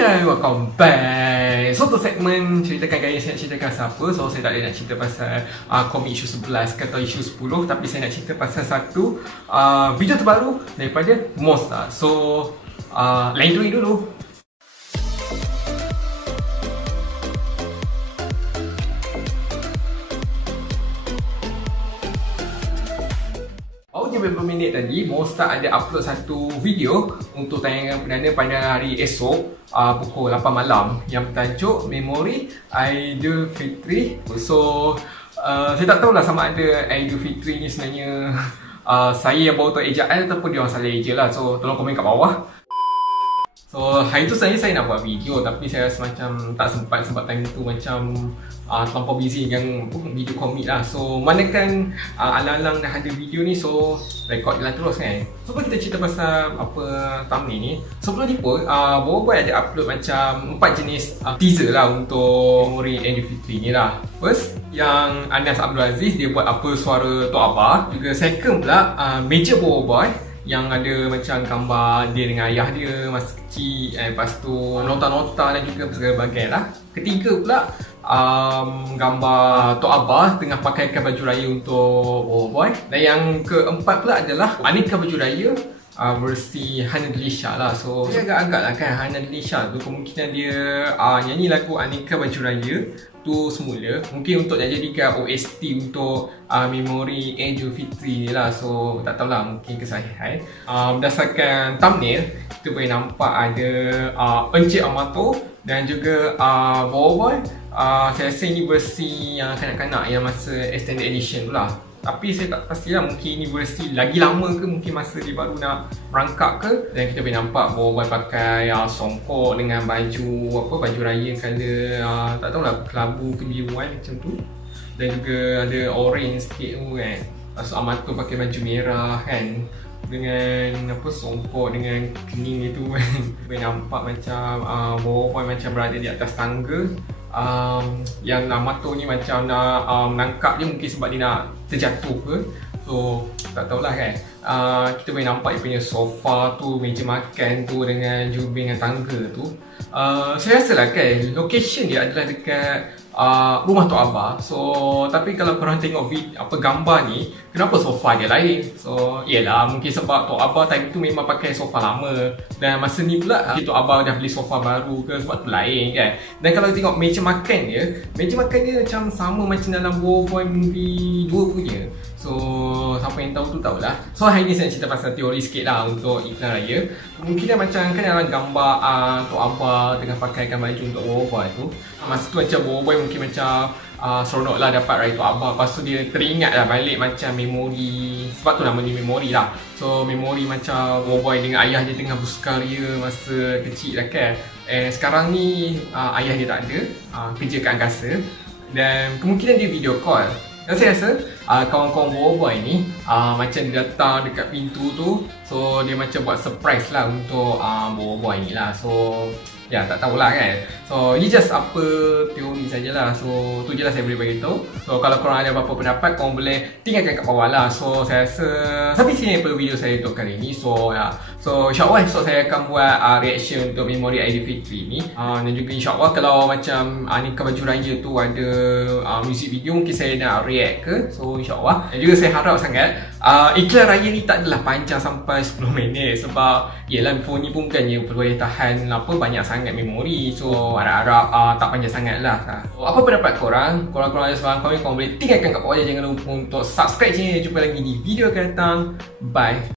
Hai, welcome back. So untuk segmen ceritakan gaya, saya nak ceritakan siapa. So saya tak ada nak cerita pasal komik isu 11 ke atau isu 10, tapi saya nak cerita pasal satu video terbaru daripada Monster. So lain dulu. Beberapa minit tadi, Monster ada upload satu video untuk tayangan perdana pada hari esok pukul 8 malam yang bertajuk Memori Aidilfitri. So saya tak tahulah sama ada Aidilfitri ni sebenarnya saya yang bawa tahu ejaan ataupun dia orang salah eja lah. So tolong komen kat bawah. So hari tu saya nak buat video, tapi saya rasa macam tak sempat sebab time tu macam terlampau busy dengan video komik lah. So manakan alang-alang dah ada video ni, so record je lah terus kan. So kita cerita pasal apa thumbnail ni. Sebelum ni pun Boy ada upload macam 4 jenis teaser lah untuk Memori Aidilfitri ni lah. First, yang Anas Abdul Aziz dia buat apa suara Tok Abah. Juga second pula Major Boy yang ada macam gambar dia dengan ayah dia masa kecil, lepas tu nota-nota dan juga segala bagai lah. Ketiga pula gambar Tok Abah tengah pakaikan baju raya untuk Boy. Dan yang keempat pula adalah aneka baju raya versi Hana Delisha lah. So dia agak-agak lah kan, Hana Delisha tu kemungkinan dia nyanyi lagu aneka baju raya tu semula, mungkin untuk nak jadikan OST untuk Memori Aidilfitri ni lah. So tak tahulah, mungkin kesahihan. Berdasarkan thumbnail kita boleh nampak ada Encik Amato dan juga Boy. Saya rasa ini versi yang kanak-kanak yang masa extended edition tu lah. Tapi saya tak pastilah, mungkin ini versi lagi lama ke, mungkin masa dia baru nak merangkak ke. Dan kita boleh nampak Boy pakai songkok dengan baju baju raya colour tak tahulah, kelabu kebiruan macam tu. Dan juga ada orange sikit tu kan. Lepas tu Amato pakai baju merah kan, dengan songkok dengan kening itu kan. Boleh nampak macam Boy macam berada di atas tangga. Yang Amato ni macam nak menangkap dia, mungkin sebab dia nak terjatuh ke. So tak tahulah kan. Kita boleh nampak dia punya sofa tu, meja makan tu dengan jubin dengan tangga tu. Saya rasa lah kan, location dia adalah dekat rumah Tok Abah. So tapi kalau korang tengok gambar ni, kenapa sofa dia lain? So yelah, mungkin sebab Tok Abah time tu memang pakai sofa lama, dan masa ni pula Tok Abah dah beli sofa baru ke, sebab tu lain kan. Dan kalau tengok meja makan dia macam sama macam dalam Boy movie 2 punya. So siapa yang tahu tu tahulah. So hari ni saya nak cerita pasal teori sikit lah untuk iklan raya. Kemungkinan macam kan dalam gambar Tok Abah tengah pakaikan baju untuk Boy tu, masa tu macam Boy mungkin macam seronok lah dapat raya Tok Abah. Lepas tu dia teringat lah balik macam memori, sebab tu namanya memori lah. So memori macam Boy dengan ayah dia tengah bersukaria masa kecil lah kan. Sekarang ni ayah dia tak ada, kerja kat angkasa. Dan kemungkinan dia video call. Dan saya rasa kawan-kawan Boy ni macam dia datang dekat pintu tu. So dia macam buat surprise lah untuk Boy ni lah. So ya, tak tahulah kan. So ini just apa teori sajalah. So tu je lah saya boleh beritahu. So kalau korang ada apa-apa pendapat, korang boleh tinggalkan kat bawah lah. So saya rasa sampai sini apa video saya untuk kali ni. So ya, so insyaAllah esok saya akan buat reaction untuk Memori Aidilfitri ni. Dan juga insyaAllah kalau macam aneka baju raya tu ada music video, mungkin saya nak react ke. So insyaAllah. Dan juga saya harap sangat iklan raya ni tak adalah panjang sampai 10 minit. Sebab yelah, phone ni pun bukannya boleh tahan banyak sangat memori. So harap-harap tak panjang sangat lah. So, apa pendapat korang? Korang ada sebarang komen, korang boleh tinggalkan kat bawah je. Jangan lupa untuk subscribe channel ni. Jumpa lagi di video akan datang. Bye.